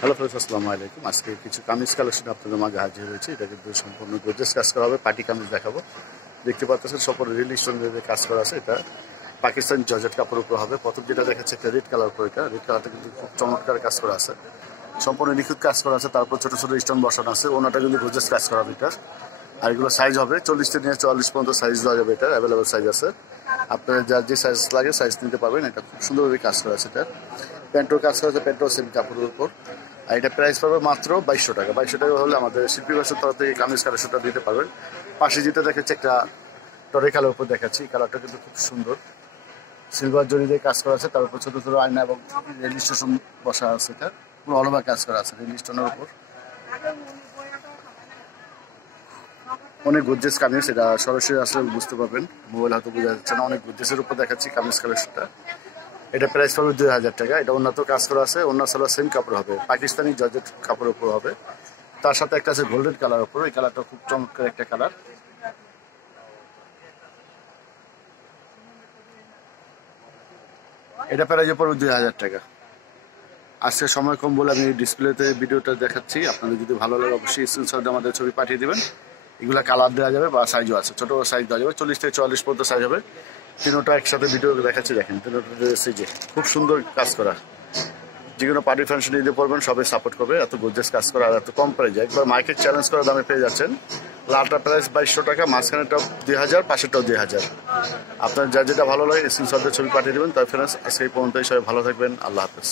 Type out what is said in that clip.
Hello friends, আসসালামু আলাইকুম। আজকে কিছু কামিজ কালেকশন আপনাদের মাঝে হাজির হয়েছে। এটা কিন্তু সম্পূর্ণ গর্জিয়াস কাজ করা হবে, পার্টি কামিজ দেখাবো। দেখতে পাচ্ছেন সম্পূর্ণ রিল স্টোনের কাজ করা আছে। এটা পাকিস্তানি জর্জেট কাপড়ের উপর হবে। প্রথম যেটা দেখাচ্ছে একটা রেড কালার উপর, এটা রেড কালারটা কিন্তু খুব চমৎকার কাজ করা আছে, সম্পূর্ণ নিখুঁত কাজ করা আছে। তারপর ছোট ছোট স্টোন বসানো আছে। ওনাটা কিন্তু গর্জিয়াস কাজ করা হবে এটা। আর এগুলো সাইজ হবে 40 থেকে 44 পর্যন্ত সাইজ দেওয়া যাবে। এটা অ্যাভেলেবল সাইজ আছে, আপনার যার যে সাইজ লাগে সাইজ নিতে পারবেন। এটা খুব সুন্দরভাবে কাজ করা আছে। এটা প্যান্টও কাজ করা আছে, প্যান্টও সেম কাপড়ের উপর। আর এটা প্রাইস পাবে মাত্র 2200 টাকা। 2200 টাকা হলে আমাদের শিল্পী বাসের তরফ থেকে কামিজ কালেকশনটা দিতে পারবেন। পাশে যেটা দেখাচ্ছে একটা টরে কালার উপর দেখাচ্ছি, কালারটা কিন্তু খুব সুন্দর, সিলভার জরি দিয়ে কাজ করা আছে। তার উপর ছোট ছোট আয়না এবং রেল স্টেশন বসা আছে। এটা পুরো অলওভার কাজ করা আছে রেল স্টেশনের উপর। অনেক গর্জিয়াস কামিজ, এটা সরাসরি আসলে বুঝতে পারবেন, মোবাইল হাতে বোঝা যাচ্ছে না। অনেক গর্জিয়াসের উপর দেখাচ্ছি কামিজ কালেকশনটা। এটা প্রাইস পাবে 2000 টাকা। এটা উন্নত কাজ করা আছে, অন্য সালোয়ার সেম কাপড় হবে, পাকিস্তানি জর্জেট কাপড়ের উপর হবে। তার সাথে একটা আছে গোল্ডেন কালার উপর, এই কালারটা খুব চমৎকার একটা কালার। এটা প্রাইস পড়বে 2000 টাকা। আজকে সময় কম বলে আমি ডিসপ্লেতে ভিডিওটা দেখাচ্ছি। আপনাদের যদি ভালো লাগে অবশ্যই স্ক্রিনশট দিয়ে আমাদের ছবি পাঠিয়ে দেবেন। এগুলা কালার দেওয়া যাবে বা সাইজও আছে, ছোটো সাইজ দেওয়া যাবে, 40 থেকে 44 পর্যন্ত সাইজ হবে। তিনোটা একসাথে ভিডিও দেখাচ্ছি, দেখেন তিনোটা যে খুব সুন্দর কাজ করা। যে কোনো পার্টি ফাংশনে দিতে পারবেন, সবাই সাপোর্ট করবে। এত গর্জিয়াস কাজ করা আর এত কম প্রাইজে, একবার মার্কেট চ্যালেঞ্জ করার দামে পেয়ে যাচ্ছেন। লালটা প্রাইস 2200 টাকা, মাঝখানেটা 2000, পাশেরটাও 2000। আপনার যা যেটা ভালো লাগে স্ক্রিনশট দিয়ে ছবি পাঠিয়ে দেবেন। তাই ফ্রেন্ডস, আজকে এই পর্যন্তই। সবাই ভালো থাকবেন, আল্লাহ হাফেজ।